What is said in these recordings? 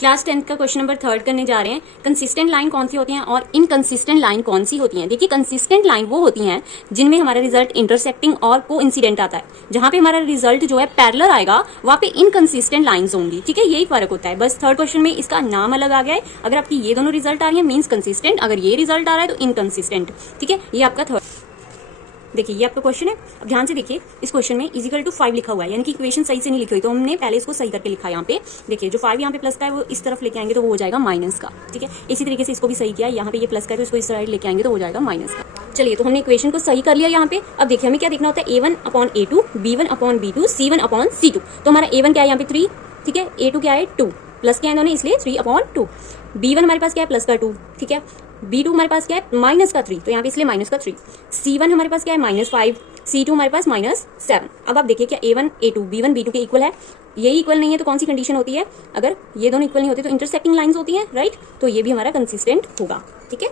Class 10 का question number 3 करने जा रहे हैं। कंसिस्टेंट लाइन कौन सी होती हैं और इनकंसिस्टेंट लाइन कौन सी होती हैं। देखिए, कंसिस्टेंट लाइन वो होती हैं जिनमें हमारा रिजल्ट इंटरसेक्टिंग और कोइंसिडेंट आता है। जहां पे हमारा रिजल्ट जो है पैरेलल आएगा वहां पे इनकंसिस्टेंट लाइंस होंगी। ठीक है, यही फर्क होता है। बस थर्ड क्वेश्चन में इसका नाम अलग आ गया है। अगर आपकी ये दोनों रिजल्ट आ रही है मीन्स कंसिस्टेंट, अगर ये रिजल्ट आ रहा है तो इनकंसिस्टेंट। ठीक है, ये आपका थर्ड। देखिए, ये आपका क्वेश्चन है। अब ध्यान से देखिए, इस क्वेश्चन में इजिकल टू 5 लिखा हुआ है, यानी कि इक्वेशन सही से नहीं लिखी हुई, तो हमने पहले इसको सही करके लिखा है। यहाँ पे देखिए, जो 5 यहाँ पे प्लस का है वो इस तरफ लेके आएंगे तो वो हो जाएगा माइनस का। ठीक है, इसी तरीके से इसको भी सही किया। यहाँ पे ये प्लस का है तो इसको इस साइड लेके आएंगे तो हो जाएगा माइनस का। चलिए, तो हमने इक्वेशन को सही कर लिया यहाँ पे। अब देखिए, हमें क्या देखना होता है, a1/a2, b1/b2, c1/c2। तो हमारा a1 क्या है यहाँ पे 3, ठीक है, a2 क्या है 2, प्लस क्या है इन्होंने इसलिए 3/2। b1 हमारे पास क्या है प्लस का 2, ठीक है, b2 हमारे पास क्या है माइनस का 3, तो यहाँ पे इसलिए माइनस का 3। c1 हमारे पास क्या है -5, c2 हमारे पास -7। अब आप देखिए, क्या a1 a2 b1 b2 के इक्वल है? ये इक्वल नहीं है तो कौन सी कंडीशन होती है? अगर ये दोनों इक्वल नहीं होते तो इंटरसेक्टिंग लाइंस होती हैं, राइट? तो ये भी हमारा कंसिस्टेंट होगा। ठीक है,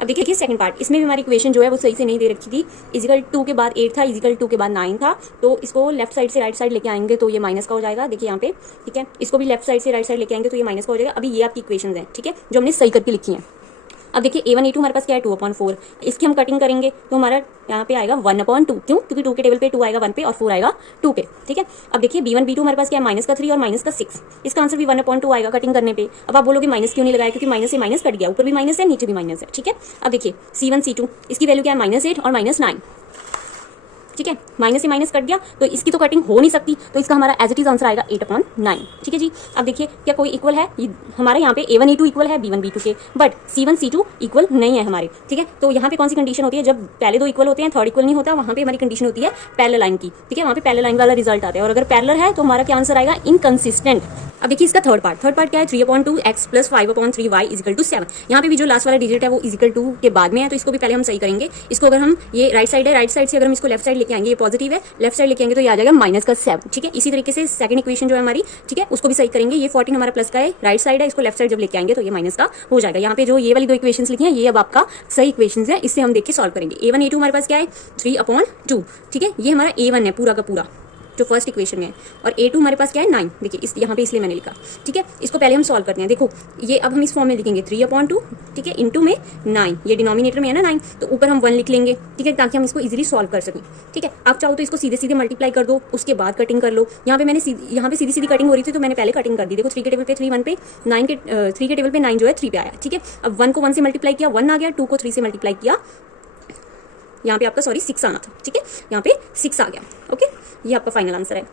अब देखिए सेकंड पार्ट, इसमें भी हमारी इक्वेशन जो है वो सही से नहीं दे रखी थी। इजिकल 2 के बाद 8 था, इजिकल 2 के बाद 9 था, तो इसको लेफ्ट साइड से राइट साइड लेके आएंगे तो ये माइनस का हो जाएगा। देखिए यहाँ पे, ठीक है, इसको भी लेफ्ट साइड से राइट साइड लेके आएंगे तो ये माइनस का हो जाएगा। अभी ये आपकी इक्वेशन है, ठीक है, जो हमने सही करके लिखी है। अब देखिए, a1 a2 हमारे पास क्या है 2/4, इसकी हम कटिंग करेंगे तो हमारा यहाँ पे आएगा 1/2। क्यों? क्योंकि 2 के टेबल पे 2 आएगा 1 पे और 4 आएगा 2 पे। ठीक है, अब देखिए b1 b2 हमारे पास क्या है माइनस का 3 और माइनस का 6, इसका आंसर भी 1/2 आएगा कटिंग करने पे। अब आप बोलोगे माइनस क्यों नहीं लगाया? क्योंकि माइनस से माइनस कट गया, ऊपर भी माइनस है नीचे भी माइनस है। ठीक है, अब देखिए c1 c2, इसकी वैल्यू क्या है -8 और -9। ठीक है, माइनस से माइनस कट गया तो इसकी तो कटिंग हो नहीं सकती, तो इसका हमारा एज इट इज आंसर आएगा 8/9। ठीक है जी, अब देखिए क्या कोई इक्वल है? हमारे यहाँ पे a1 a2 इक्वल है b1 b2 के, बट c1 c2 इक्वल नहीं है हमारे। ठीक है, तो यहाँ पे कौन सी कंडीशन होती है? जब पहले दो इक्वल होते हैं, थर्ड इक्वल नहीं होता, वहाँ पे हमारी कंडीशन होती है पैरेलल लाइन की। ठीक है, वहाँ पे पैरेलल लाइन वाला रिजल्ट आता है, और अगर पैरेलल है तो हमारा क्या आंसर आएगा? इनकंसिस्टेंट। अब देखिए इसका थर्ड पार्ट क्या है? 3/2 x + 5/3y = 7। यहाँ पे भी जो लास्ट वाला डिजिट है वो = 2 के बाद में है, तो इसको भी पहले हम सही करेंगे। इसको अगर हम, ये राइट साइड है, राइट साइड से अगर हम इसको लेफ्ट साइड लेके आएंगे, ये पॉजिटिव है, लेफ्ट साइड लेके आएंगे तो ये आ जाएगा -7। ठीक है, इसी तरीके से सेकंड इक्वेशन जो है हमारी, ठीक है, उसको भी सही करेंगे। ये 14 हमारा प्लस का है, राइट साइड है, इसको लेफ्ट साइड जब लेके आएंगे तो ये माइनस का हो जाएगा। यहाँ पे जो ये वाली दो इक्वेशन लिखी है ये अब आपका सही इक्वेशन है, इससे हम देख के सॉल्व करेंगे। a1 a2 हमारे पास क्या है 3/2। ठीक है, ये हमारा a1 है पूरा का पूरा जो फर्स्ट इक्वेशन में है, और a2 हमारे पास क्या है 9। देखिए इस यहाँ पे इसलिए मैंने लिखा। ठीक है, इसको पहले हम सॉल्व करते हैं। देखो ये अब हम इस फॉर्म में लिखेंगे 3/2, ठीक है, इंटू में 9, ये डिनोमिनेटर में है ना 9, तो ऊपर हम 1 लिख लेंगे। ठीक है, ताकि हम इसको इजीली सॉल्व कर सकें। ठीक है, आप चाहो तो इसको सीधे सीधे मल्टीप्लाई कर दो, उसके बाद कटिंग कर लो। यहाँ पे मैंने यहाँ पे सीधी सीधी कटिंग हो रही थी तो मैंने पहले कटिंग कर दी। देखो 3 के टेबल पे 3 1 पे, 9 के 3 के टेबल पे 9 जो है 3 पे आया। ठीक है, अब 1 को 1 से मल्टीप्लाई किया 1 आ गया, 2 को 3 से मल्टीप्लाई किया, यहाँ पे आपका 6 आना था। ठीक है, यहाँ पे 6 आ गया। ओके, ये आपका फाइनल आंसर है।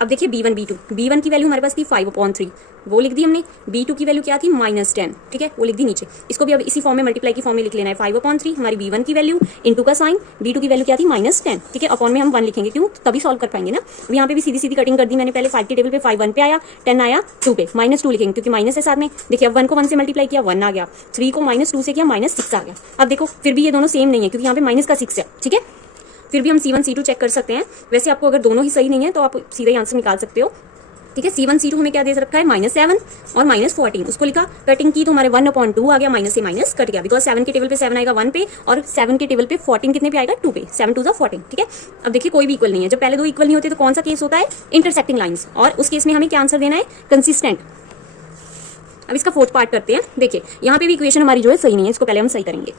अब देखिए b1 b2, b1 की वैल्यू हमारे पास थी 5/3, वो लिख दी हमने। b2 की वैल्यू क्या थी -10, ठीक है, वो लिख दी नीचे। इसको भी अब इसी फॉर्म में मल्टीप्लाई की फॉर्म में लिख लेना है। 5/3 हमारी b1 की वैल्यू, इंटू का साइन, b2 की वैल्यू क्या थी -10। ठीक है, अपॉन में हम 1 लिखेंगे, क्यों? तभी सॉल्व कर पाएंगे ना। अब यहाँ पे भी सीधी सीधी कटिंग कर दी मैंने पहले। 5 के टेबल पे 5 1 पे आया, 10 आया 2 पे, -2 लिखेंगे क्योंकि माइनस है साथ में। देखिए अब 1 को 1 से मल्टीप्लाई किया 1 आ गया, 3 को -2 से किया -6 आ गया। अब देखो फिर भी ये दोनों सेम नहीं है क्योंकि यहाँ पे माइनस का 6 है। ठीक है, फिर भी हम c1 c2 चेक कर सकते हैं। वैसे आपको अगर दोनों ही सही नहीं है तो आप सीधा ही आंसर निकाल सकते हो। ठीक है, c1 c2 हमें क्या दे रखा है -7 और -14, उसको लिखा, कटिंग की तो हमारे 1/2 आ गया, माइनस से माइनस कट गया, बिकॉज 7 के टेबल पे 7 आएगा 1 पे, और 7 के टेबल पे 14 कितने पे आएगा 2 पे, 7 2 14। ठीक है, अब देखिए कोई भी इक्वल नहीं है। जब पहले दो इक्वल नहीं होते तो कौन सा केस होता है? इंटरसेक्टिंग लाइंस, और उस केस में हमें क्या आंसर देना है? कंसिस्टेंट। अब इसका फोर्थ पार्ट करते हैं। देखिए यहाँ पे भी इक्वेशन हमारी जो है सही नहीं है, इसको पहले हम सही करेंगे।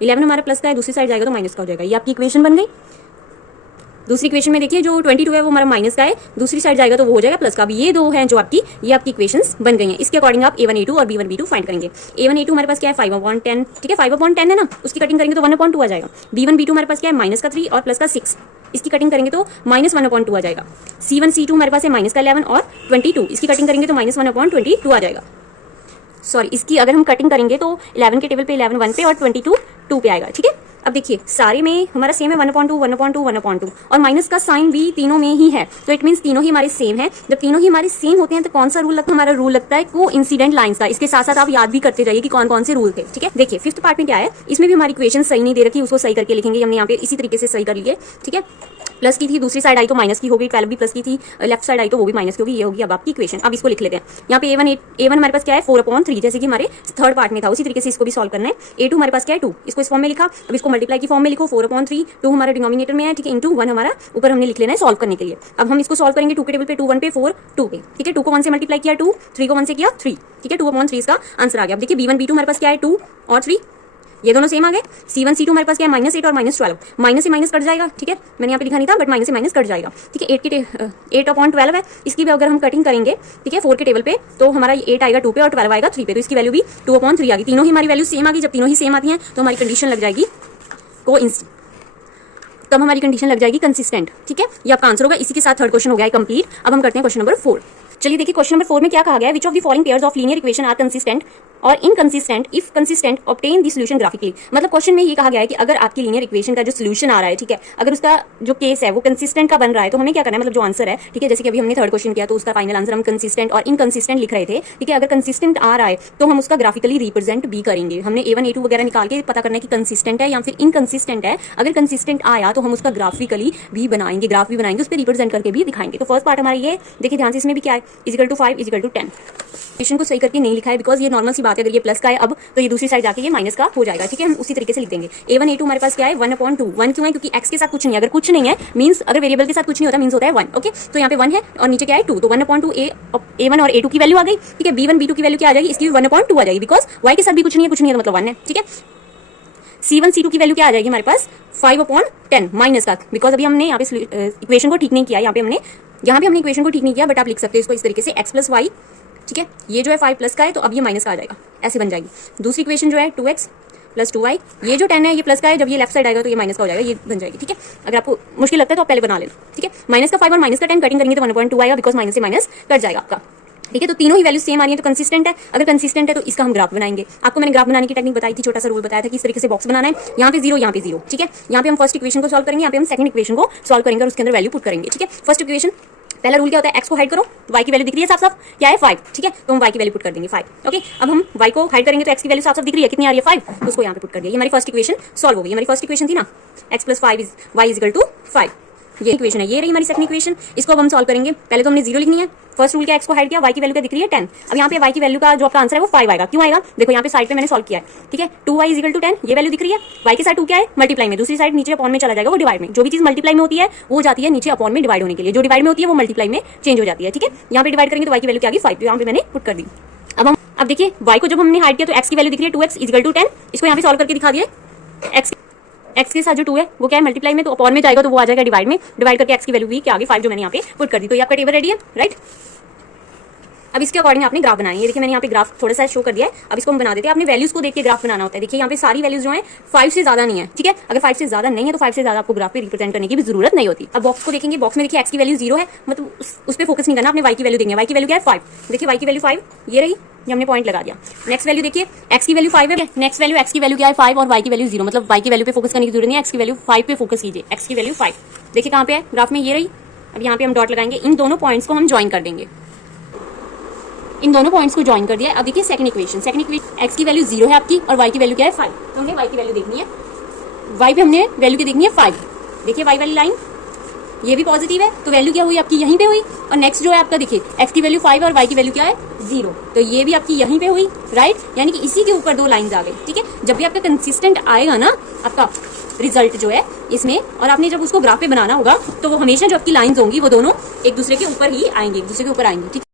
11 हमारा प्लस का है, दूसरी साइड जाएगा तो माइनस का हो जाएगा। ये आपकी इक्वेशन बन गई। दूसरी इक्वेशन में देखिए जो 22 है वो हमारा माइनस का है, दूसरी साइड जाएगा तो वो हो जाएगा प्लस का। अब ये दो हैं जो आपकी, ये आपकी इक्वेशंस बन गई हैं। इसके अकॉर्डिंग आप a1 a2 और b1 b2 फाइंड करेंगे। a1 a2 हमारे पास क्या है 5/10, ठीक है, 5/10 है ना, उसकी कटिंग करेंगे तो 1/2 आ जाएगा। b1 b2 हमारे पास क्या है -3 और प्लस का 6, इसकी कटिंग करेंगे तो -1/2 आ जाएगा। c1 c2 हमारे पास है -11 और 22, इसकी कटिंग करेंगे तो -1/22 आ जाएगा। सॉरी, इसकी अगर हम कटिंग करेंगे तो 11 के टेबल पे 11 1 पे और 22 2 पे आएगा। ठीक है, अब देखिए सारे में हमारा सेम है 1/2 1/2 1/2, और माइनस का साइन भी तीनों में ही है, तो इट मीन्स तीनों ही हमारे सेम है। जब तीनों ही हमारे सेम होते हैं तो कौन सा रूल लगता है? हमारा रूल लगता है कोइंसिडेंट लाइंस का। इसके साथ साथ आप याद भी करते जाइए कि कौन कौन से रूल थे। ठीक है, देखिए फिफ्थ पार्ट में क्या है, इसमें भी हमारी इक्वेशन सही नहीं दे रखी, उसको सही करके लिखेंगे। हमने यहाँ पे इसी तरीके से सही कर लिए। ठीक है, प्लस की थी, दूसरी साइड आई तो माइनस की हो गई, पहले भी प्लस की थी, लेफ्ट साइड आई तो वो भी माइनस की होगी, ये होगी अब आपकी इक्वेशन। अब इसको लिख लेते हैं। यहाँ पे A1 हमारे पास क्या है 4/3, जैसे कि हमारे थर्ड पार्ट में था, उसी तरीके से इसको भी सॉल्व करना है। A2 हमारे पास क्या है 2, इसको इस फॉर्म में लिखा। अब इसको मल्टीप्लाई की फॉर्म में लिखो, 4/3, 2 हमारा डिनोमिनेटर में है, ठीक है, इंटू 1 हमारा ऊपर हमने लिख लेना है सॉल्व करने के लिए। अब हम इसको सॉल्व करेंगे 2 के टेबल पे, 2 1 पे 4 2 पे, ठीक है। 2 को 1 से मल्टीप्लाई किया 2, 3 को 1 से किया 3, ठीक है। 2/3 इसका आंसर आ गया। अब देखिए B1 B2 हमारे पास क्या है 2 और 3, ये दोनों सेम आ गए। C1 C2 हमारे पास क्या है -8 और -12, माइनस से माइनस कट जाएगा, ठीक है। मैंने यहाँ पे लिखा नहीं था बट माइनस से माइनस कट जाएगा, ठीक है। 8/12 है, इसकी भी अगर हम कटिंग करेंगे, ठीक है, 4 के टेबल पे, तो हमारा 8 आएगा 2 पे और 12 आएगा 3 पे, तो इसकी वैल्यू भी 2/3 आ गई। तीनों ही हमारी वैल्यू सेम आ गई। जब तीनों ही सेम आती हैं तो हमारी कंडीशन लग जाएगी तब हमारी कंडीशन लग जाएगी कंसिस्टेंट, ठीक है। ये आपका आंसर होगा। इसी के साथ थर्ड क्वेश्चन हो गया है कंप्लीट। अब हम करते हैं क्वेश्चन नंबर 4। चलिए देखिए क्वेश्चन नंबर 4 में क्या कहा गया है, which of the following pairs of linear equation are consistent और inconsistent, if consistent obtain the solution graphically. मतलब क्वेश्चन में ये कहा गया है कि अगर आपकी लीनियर इक्वेशन का जो सॉल्यूशन आ रहा है, ठीक है, अगर उसका जो केस है वो कंसिस्टेंट का बन रहा है तो हमें क्या करना है, मतलब जो आंसर है, ठीक है, जैसे कि अभी हमने थर्ड क्वेश्चन किया तो उसका फाइनल आंसर हम कंसिस्टेंट और इनकंसिस्टेंट लिख रहे थे, ठीक है। अगर कंसिस्टेंट आ रहा है तो हम उसका ग्राफिकली रिप्रेजेंट भी करेंगे। हमने A1 A2 वगैरह निकाल के पता करना है कि कंसिस्टेंट है या फिर इनकंसिस्टेंट है। अगर कंसिस्टेंट आया तो हम उसका ग्राफिकली भी बनाएंगे, ग्राफ भी बनाएंगे, उस पर रिप्रेजेंट करके भी दिखाएंगे। तो फर्स्ट पार्ट हमारा ये देखिए ध्यान से, इसमें भी क्या है, =5 =10। इक्वेशन को सही करके नहीं लिखा है बिकॉज ये नॉर्मल सी बात है, अगर ये प्लस का है अब तो ये दूसरी साइड जाके ये माइनस का हो जाएगा, ठीक है। हम उसी तरीके से लिख देंगे। A1 A2 हमारे पास क्या है 1/2, 1 क्यों है, क्योंकि x के साथ कुछ नहीं है। अगर कुछ नहीं है मींस, अगर वेरिएबल के साथ कुछ नहीं होता मींस होता है 1, ओके। तो यहाँ पे 1 है और नीचे क्या है 2, तो 1/2 A1 और A2 की वैल्यू आ गई, ठीक है। B1 B2 की वैल्यू क्या आ जाएगी, इसकी भी 1/2 आ जाएगी बिकॉज y के साथ भी कुछ नहीं है तो मतलब 1 है, ठीक है। C1 C2 की वैल्यू क्या आ जाएगी हमारे पास 5/10 माइनस का, बिकॉज अभी हमने यहाँ पे इक्वेशन को ठीक नहीं किया, यहाँ पे हमने इक्वेशन को ठीक नहीं किया, बट आप लिख सकते हो इसको इस तरीके से x + y, ठीक है। ये जो है 5 प्लस का है तो अब ये माइनस का आ जाएगा, ऐसे बन जाएगी। दूसरी इक्वेशन जो है 2x + 2y, ये जो 10 है ये प्लस का है, जब ये लेफ्ट साइड आएगा तो ये माइनस का हो जाएगा, ये बन जाएगी, ठीक है। अगर आपको मुश्किल लगता है तो आप पहले बना लेना, ठीक है। माइनस का 5 और माइनस का 10 कटिंग करेंगे तो 1/2 आएगा बिकॉज माइनस से माइनस कट जाएगा आपका, ठीक है। तो तीनों ही वैल्यू सेम आ रही है तो कंसिस्टेंट है। अगर कंसिस्टेंट है तो इसका हम ग्राफ बनाएंगे। आपको मैंने ग्राफ बनाने की टेक्निक बताई थी, छोटा सा रूल बताया था कि इस तरीके से बॉक्स बनाना है, यहाँ पे 0 यहाँ पे 0, ठीक है। यहाँ पे हम फर्स्ट इक्वेशन को सॉल्व करेंगे, यहाँ पे हम सेकंड इक्वेशन को सॉल्व करेंगे और उसके अंदर वैल्यू पुट करेंगे, ठीक है। फर्स्ट इक्वेशन पहला रूल क्या होता है, x को हाइड करो, y की वैल्यू दिख रही है साफ साफ, क्या है 5, ठीक है। तो हम y की वैल्यू पुट कर देंगे 5, ओके। अब हम y को हाइड करेंगे तो x की वैल्यू साफ साफ दिख रही है, कितनी आ रही है 5, तो उसको यहाँ पे पुट कर दिया। ये हमारी फर्स्ट इक्वेशन सॉल्व हो गई। हमारी फर्स्ट इक्वेशन थी ना x + 5 y = 5, ये इक्वेशन है। ये रही हमारी सेकंड इक्वेशन, इसको अब हम सॉल्व करेंगे। पहले तो हमने 0 लिखनी है, फर्स्ट रूल क्या x को हाइड किया, y की वैल्यू क्या दिख रही है 10। अब यहाँ पे y की वैल्यू का जो आपका आंसर है वो 5 आएगा। क्यों आएगा, देखो यहाँ पे साइड पे मैंने सॉल्व किया है, ठीक है। 2y = 10, ये वैल्यू दिख रही है, y के साथ 2 क्या है मल्टीप्लाई में, दूसरी साइड नीचे अपॉन में चला जाएगा, वो डिवाइड में। जो भी चीज मल्टीप्लाई में होती है वो जाती है नीचे अपॉन में डिवाइड होने के लिए, जो डिवाइड में होती है वो मल्टीप्लाई में चेंज हो जाती है, ठीक है। यहाँ पे डिवाइड करेंगे तो y की वैल्यू क्या आ गई 5, यहाँ पे मैंने पुट कर दी। अब देखिए y को जब हमने हाइड किया तो x की वैल्यू दिख रही है 2x = 10, इसको यहाँ पे सॉल्व करके दिखा दिए। x के साथ जो 2 है वो क्या है मल्टीप्लाई में, तो अपॉन में जाएगा तो वो आ जाएगा डिवाइड में, डिवाइड करके x की वैल्यू भी क्या आ गई 5, जो मैंने यहाँ पे पुट कर दी। तो ये आपका टेबल रेडी है, राइट। अब इसके अकॉर्डिंग आपने ग्राफ बनानी है। देखिए मैंने यहाँ पे ग्राफ थोड़ा सा शो कर दिया है, अब इसको हम बना देते हैं। आपने वैल्यूज को देख के ग्राफ बनाना होता है। देखिए यहाँ पे सारी वैल्यूज जो है 5 से ज्यादा नहीं है, ठीक है। अगर 5 से ज्यादा नहीं है तो 5 से ज्यादा आपको ग्राफ पे रिप्रेजेंट करने की भी जरूरत नहीं होती। अब बॉक्स को देखेंगे, बॉक्स में देखिए x की वैल्यू 0 है, मतलब उस पर फोकस नहीं करना, आपने y की वैल्यू देखनी है। y की वैल्यू क्या है 5, देखिए y की वैल्यू 5 ये रही, ये हमने पॉइंट लगा दिया। नेक्स्ट वैल्यू देखिए x की वैल्यू 5 है, नेक्स्ट वैल्यू x की वैल्यू क्या है 5 और y की वैल्यू 0, मतलब y की वैल्यू पे फोकस करने की जरूरत नहीं है, x की वैल्यू 5 पे फोकस कीजिए। x की वैल्यू 5 देखिए कहाँ पे है ग्राफ में, ये रही। अब यहाँ पे हम डॉट लगाएंगे, इन दोनों पॉइंट्स को हम ज्वाइन कर देंगे, इन दोनों पॉइंट्स को ज्वाइन कर दिया। अब देखिए सेकंड इक्वेशन x की वैल्यू 0 है आपकी और y की वैल्यू क्या है 5, तो हमने y की वैल्यू देखनी है, y पे हमने वैल्यू की देखनी है 5। देखिए y वाली लाइन ये भी पॉजिटिव है तो वैल्यू क्या हुई आपकी यहीं पे हुई, और नेक्स्ट जो है आपका देखिए x की वैल्यू 5 और y की वैल्यू क्या है 0, तो ये भी आपकी यहीं पे हुई, राइट। यानी कि इसी के ऊपर 2 लाइंस आ गई, ठीक है। जब भी आपका कंसिस्टेंट आएगा ना आपका रिजल्ट जो है इसमें, और आपने जब उसको ग्राफ पे बनाना होगा तो वो हमेशा जो आपकी लाइंस होंगी वो दोनों एक दूसरे के ऊपर ही आएंगे, एक दूसरे के ऊपर आएंगी, ठीक है।